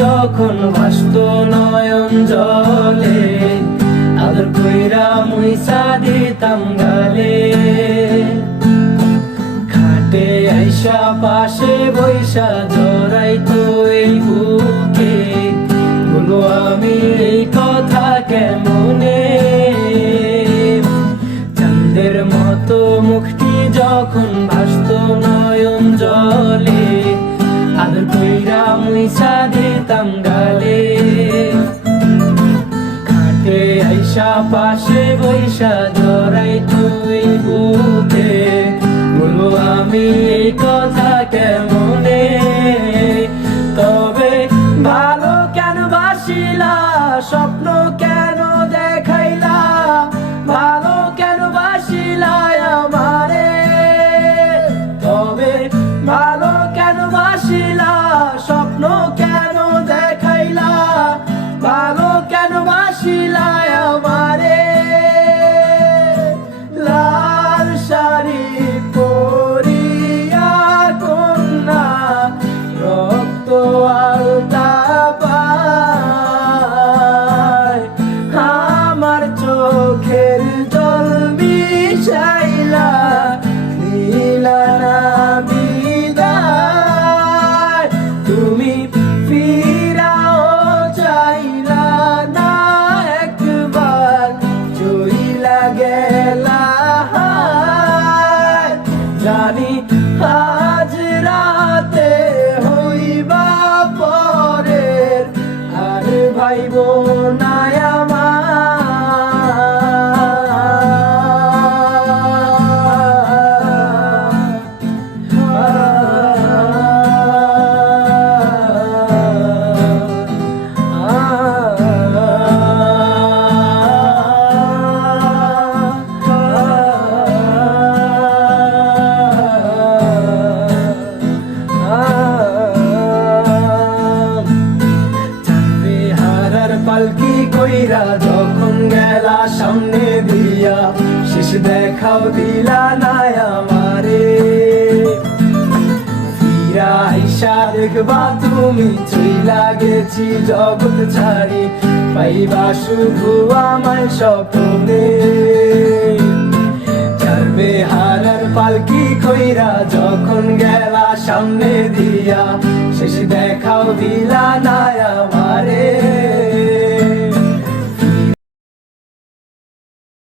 যখন ভাসত নয়ন জলে, আদর কইরা মুইসা দিতাম গালে। খাটে আইসা পাশে বৈশা জড়াইতো এই বুকে, বলো আমি এই কথা কেমনে। চাঁদের মতো মুখটি যখন ভাসত নয়ন জলে, আদর কইরা মুইসা দিতাম গালে। খাটে আইসা পাশে বৈশা জড়াইতো এই বুকে, বলো আমি এই কথা কেমনে। তবে ভালো কেন বাসিলা, স্বপ্ন কেন দেখাইলা, ভালো কেন বাসিলা আমারে। তবে ভালো কেন বাসিলা, স্বপ্ন কেন দেখাইলা, ভালো কেন বাসিলা আমারে। লাল শাড়ি পরিয়া কন্যা রক্ত আলতা পায়, আমার চোখের জল মিশাইলা দিলা না বিদায়। তুমি ফিরাও চাইলা না একবার, চইলা গেলা। জানি আজ রাতে হইবা পরের, আর ভাইব না পালকি কইরা যখন গেলা সামনে দিয়া, শেষ দেখাও দিলা না আমারে। ফিরা আইসা দেখবা তুমি চইলা গেছি জগৎ ছাড়ি, পাইবা শুধু আমায় স্বপ্নে। চারবে হারার পালকি কইরা যখন গেলা সামনে দিয়া, শেষ দেখাও দিলা না